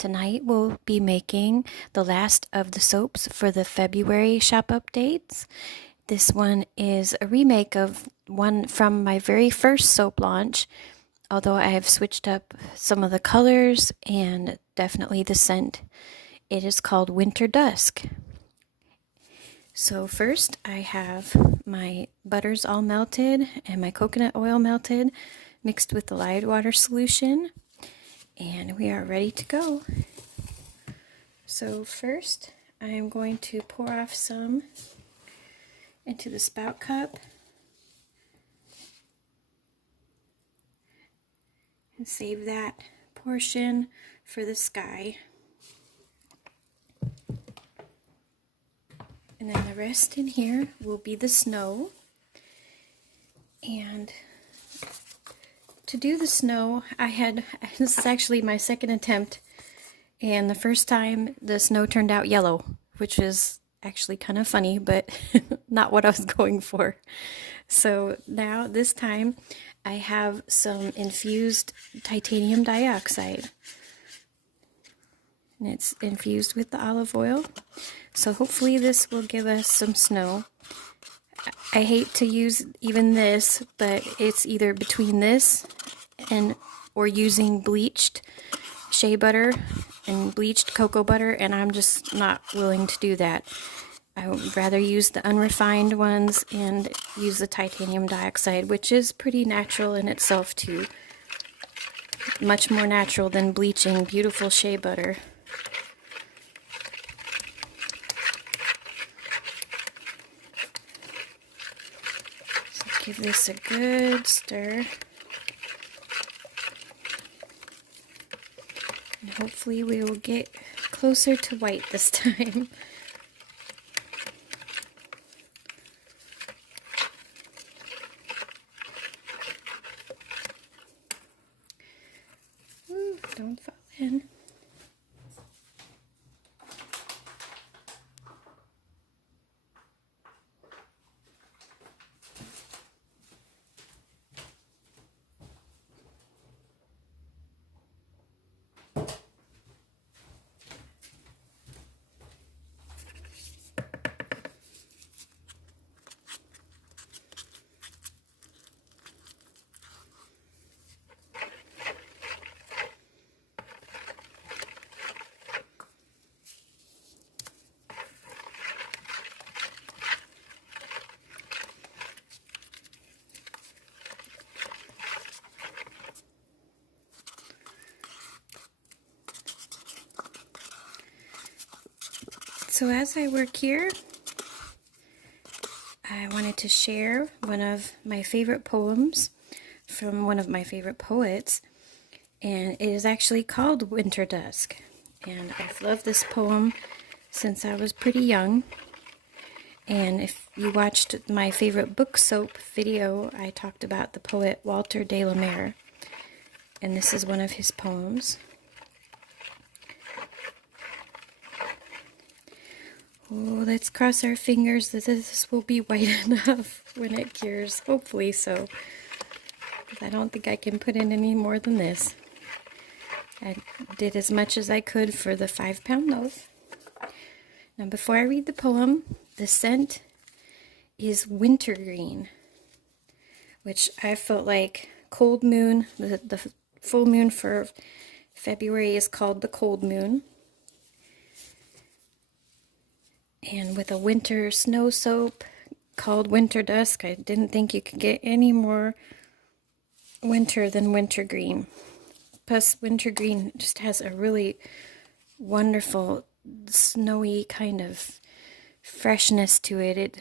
Tonight we'll be making the last of the soaps for the February shop updates. This one is a remake of one from my very first soap launch, although I have switched up some of the colors and definitely the scent. It is called Winter Dusk. So first I have my butters all melted and my coconut oil melted, mixed with the lye water solution, and we are ready to go. So first I am going to pour off some into the spout cup and save that portion for the sky. And then the rest in here will be the snow. And to do the snow, this is actually my second attempt, and the first time the snow turned out yellow, which is actually kind of funny, but not what I was going for. So now this time I have some infused titanium dioxide, and it's infused with the olive oil. So hopefully this will give us some snow. I hate to use even this, but it's either between this or using bleached shea butter and bleached cocoa butter, and I'm just not willing to do that. I would rather use the unrefined ones and use the titanium dioxide, which is pretty natural in itself too. Much more natural than bleaching beautiful shea butter. So give this a good stir. And hopefully we will get closer to white this time. Ooh, don't fall in. So as I work here, I wanted to share one of my favorite poems from one of my favorite poets, and it is actually called Winter Dusk. And I've loved this poem since I was pretty young. And if you watched my favorite book soap video, I talked about the poet Walter de la Mare, and this is one of his poems. Oh, let's cross our fingers that this will be white enough when it cures. Hopefully so, because I don't think I can put in any more than this. I did as much as I could for the 5-pound loaf. Now before I read the poem, the scent is wintergreen, which I felt like cold moon, the full moon for February is called the cold moon. And with a winter snow soap called Winter Dusk, I didn't think you could get any more winter than wintergreen. Plus, wintergreen just has a really wonderful, snowy kind of freshness to it.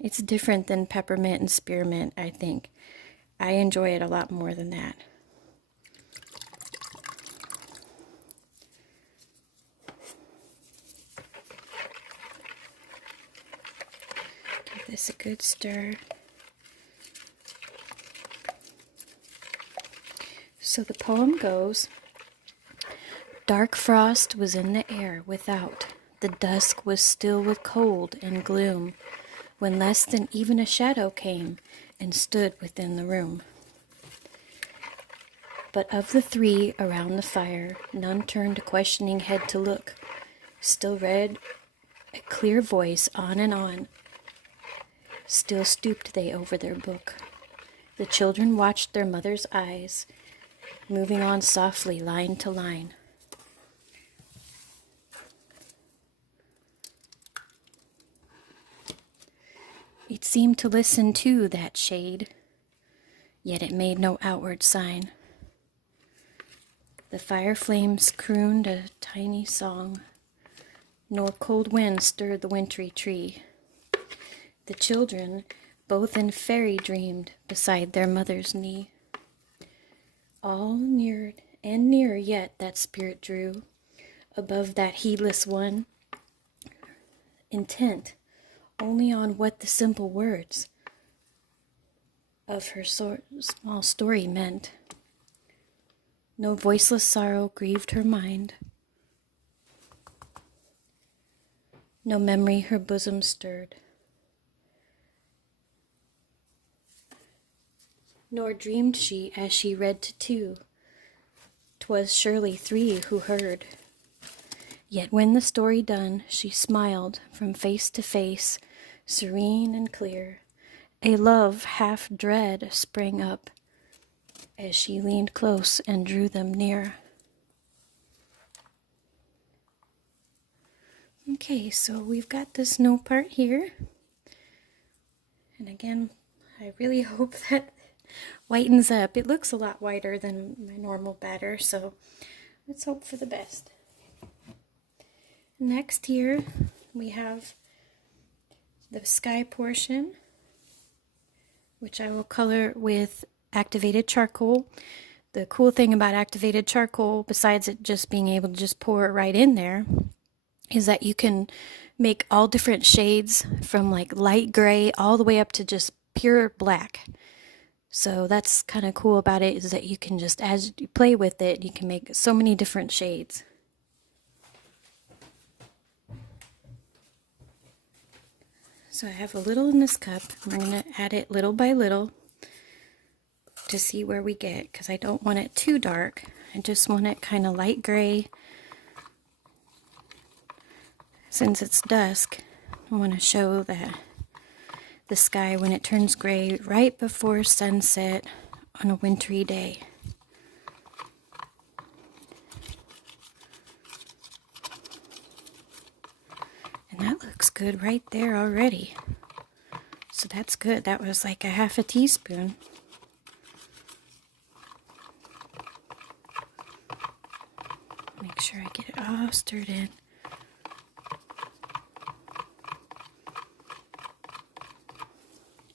It's different than peppermint and spearmint, I think. I enjoy it a lot more than that. Give this a good stir. So the poem goes, dark frost was in the air without. The dusk was still with cold and gloom, when less than even a shadow came and stood within the room. But of the three around the fire, none turned a questioning head to look. Still read a clear voice on and on. Still stooped they over their book. The children watched their mother's eyes, moving on softly, line to line. It seemed to listen too, that shade, yet it made no outward sign. The fire flames crooned a tiny song, nor cold wind stirred the wintry tree. The children, both in fairy dreamed, beside their mother's knee. All neared and nearer yet that spirit drew, above that heedless one, intent only on what the simple words of her small story meant. No voiceless sorrow grieved her mind, no memory her bosom stirred, nor dreamed she as she read to two, 'twas surely three who heard. Yet when the story done, she smiled from face to face, serene and clear. A love half dread sprang up as she leaned close and drew them near. Okay, so we've got the snow part here. And again, I really hope that whitens up. It looks a lot whiter than my normal batter, so let's hope for the best. Next here, we have the sky portion, which I will color with activated charcoal. The cool thing about activated charcoal, besides it just being able to just pour it right in there, is that you can make all different shades from like light gray all the way up to just pure black. So that's kind of cool about it, is that you can just, as you play with it, you can make so many different shades. So I have a little in this cup. I'm going to add it little by little to see where we get, because I don't want it too dark. I just want it kind of light gray. Since it's dusk, I want to show that the sky when it turns gray right before sunset on a wintry day. And that looks good right there already. So that's good. That was like a half a teaspoon. Make sure I get it all stirred in.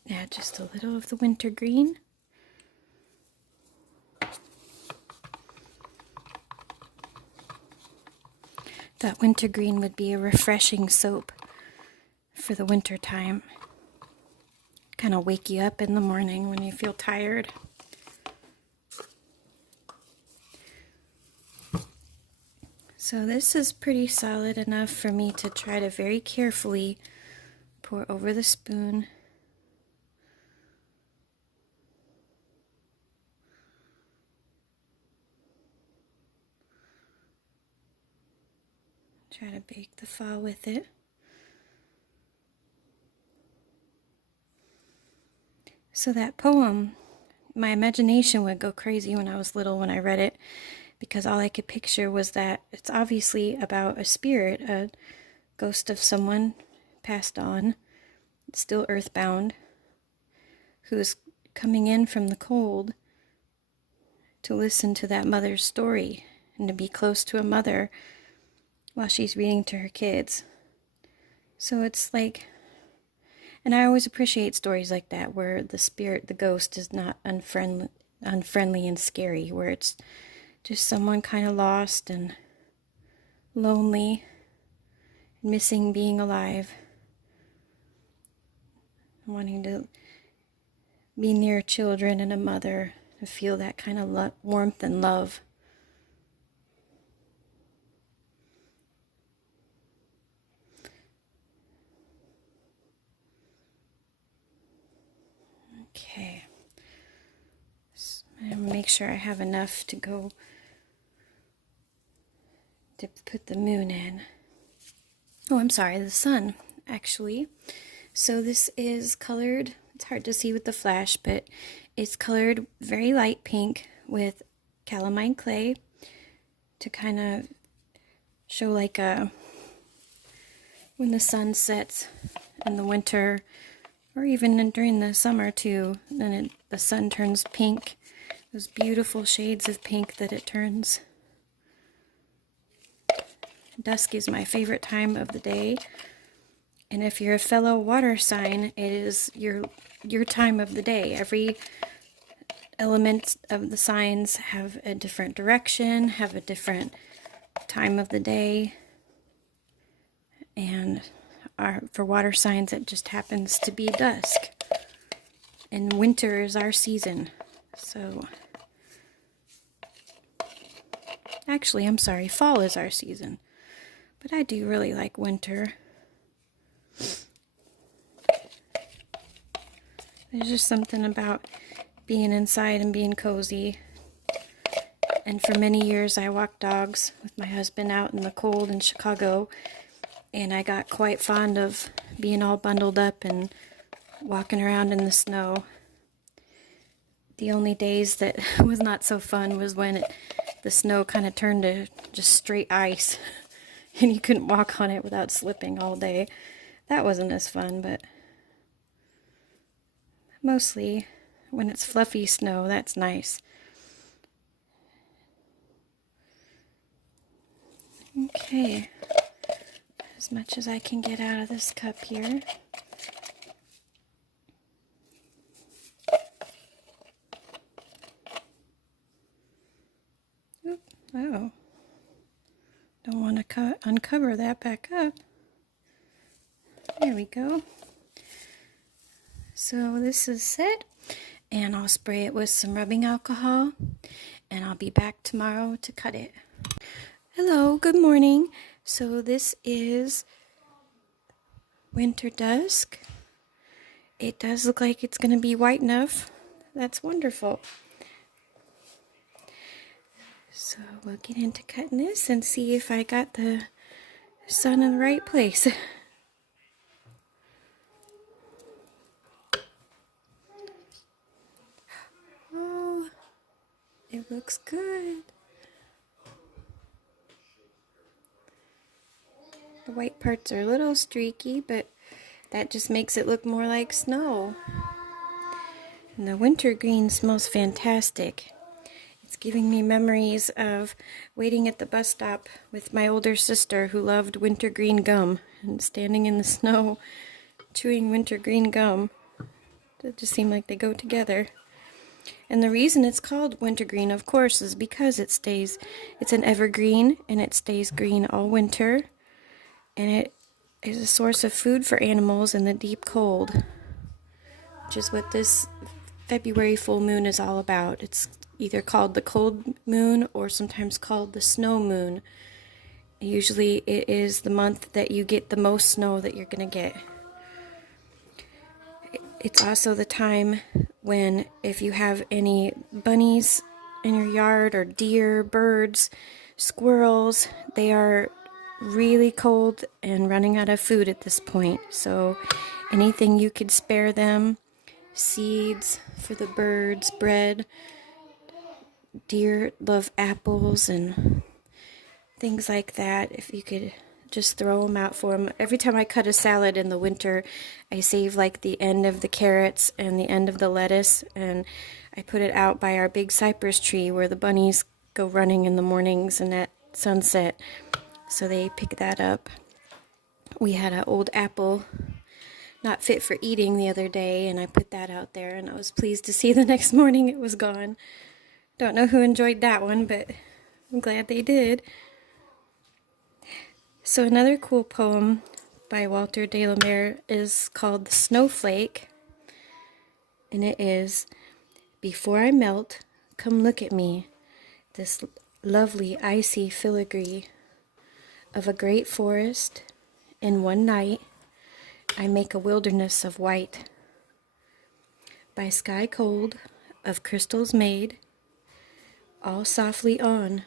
Add just a little of the wintergreen. That wintergreen would be a refreshing soap for the winter time. Kind of wake you up in the morning when you feel tired. So this is pretty solid enough for me to try to very carefully pour over the spoon. Try to bake the fall with it. So that poem, my imagination would go crazy when I was little when I read it, because all I could picture was that it's obviously about a spirit, a ghost of someone passed on, still earthbound, who's coming in from the cold to listen to that mother's story and to be close to a mother while she's reading to her kids. So it's like, and I always appreciate stories like that where the spirit, the ghost, is not unfriendly and scary, where it's just someone kind of lost and lonely, missing being alive, wanting to be near children and a mother, to feel that kind of warmth and love. Okay, so I'm going to make sure I have enough to go to put the moon in. Oh, I'm sorry, the sun, actually. So this is colored, it's hard to see with the flash, but it's colored very light pink with calamine clay to kind of show like when the sun sets in the winter, or even during the summer too, then the sun turns pink. Those beautiful shades of pink that it turns. Dusk is my favorite time of the day, and if you're a fellow water sign, it is your time of the day. Every element of the signs have a different direction, have a different time of the day, and for water signs it just happens to be dusk, and winter is our season. So actually, I'm sorry, fall is our season, but I do really like winter. There's just something about being inside and being cozy. And for many years I walked dogs with my husband out in the cold in Chicago, and I got quite fond of being all bundled up and walking around in the snow. The only days that was not so fun was when the snow kind of turned to just straight ice and you couldn't walk on it without slipping all day. That wasn't as fun, but mostly when it's fluffy snow, that's nice. Okay, as much as I can get out of this cup here. Oop, oh, don't want to uncover that back up. There we go. So this is set, and I'll spray it with some rubbing alcohol, and I'll be back tomorrow to cut it. Hello, good morning. So this is Winter Dusk. It does look like it's going to be white enough. That's wonderful. So we'll get into cutting this and see if I got the sun in the right place. Oh, it looks good. The white parts are a little streaky, but that just makes it look more like snow. And the winter green smells fantastic. It's giving me memories of waiting at the bus stop with my older sister who loved wintergreen gum, and standing in the snow chewing wintergreen gum. It just seemed like they go together. And the reason it's called wintergreen, of course, is because it's an evergreen and it stays green all winter. And it is a source of food for animals in the deep cold, which is what this February full moon is all about. It's either called the cold moon or sometimes called the snow moon. Usually it is the month that you get the most snow that you're going to get. It's also the time when, if you have any bunnies in your yard, or deer, birds, squirrels, they are really cold and running out of food at this point. So anything you could spare them, seeds for the birds, bread. Deer love apples and things like that. If you could just throw them out for them. Every time I cut a salad in the winter, I save like the end of the carrots and the end of the lettuce, and I put it out by our big cypress tree where the bunnies go running in the mornings and at sunset. So they pick that up. We had an old apple not fit for eating the other day, and I put that out there, and I was pleased to see the next morning it was gone. Don't know who enjoyed that one, but I'm glad they did. So another cool poem by Walter de la Mare is called The Snowflake, and it is, "Before I melt, come look at me, this lovely icy filigree of a great forest. In one night I make a wilderness of white. By sky cold, of crystals made, all softly on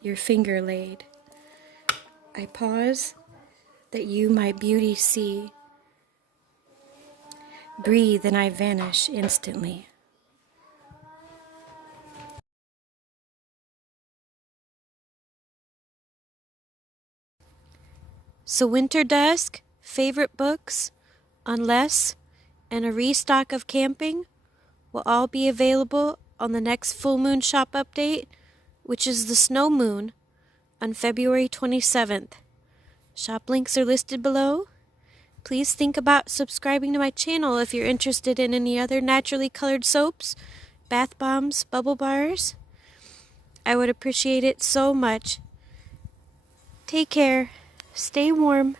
your finger laid. I pause that you my beauty see. Breathe and I vanish instantly. So Winter Dusk, favorite books, Unless, and a restock of Camping will all be available on the next full moon shop update, which is the snow moon on February 27th. Shop links are listed below. Please think about subscribing to my channel if you're interested in any other naturally colored soaps, bath bombs, bubble bars. I would appreciate it so much. Take care. Stay warm.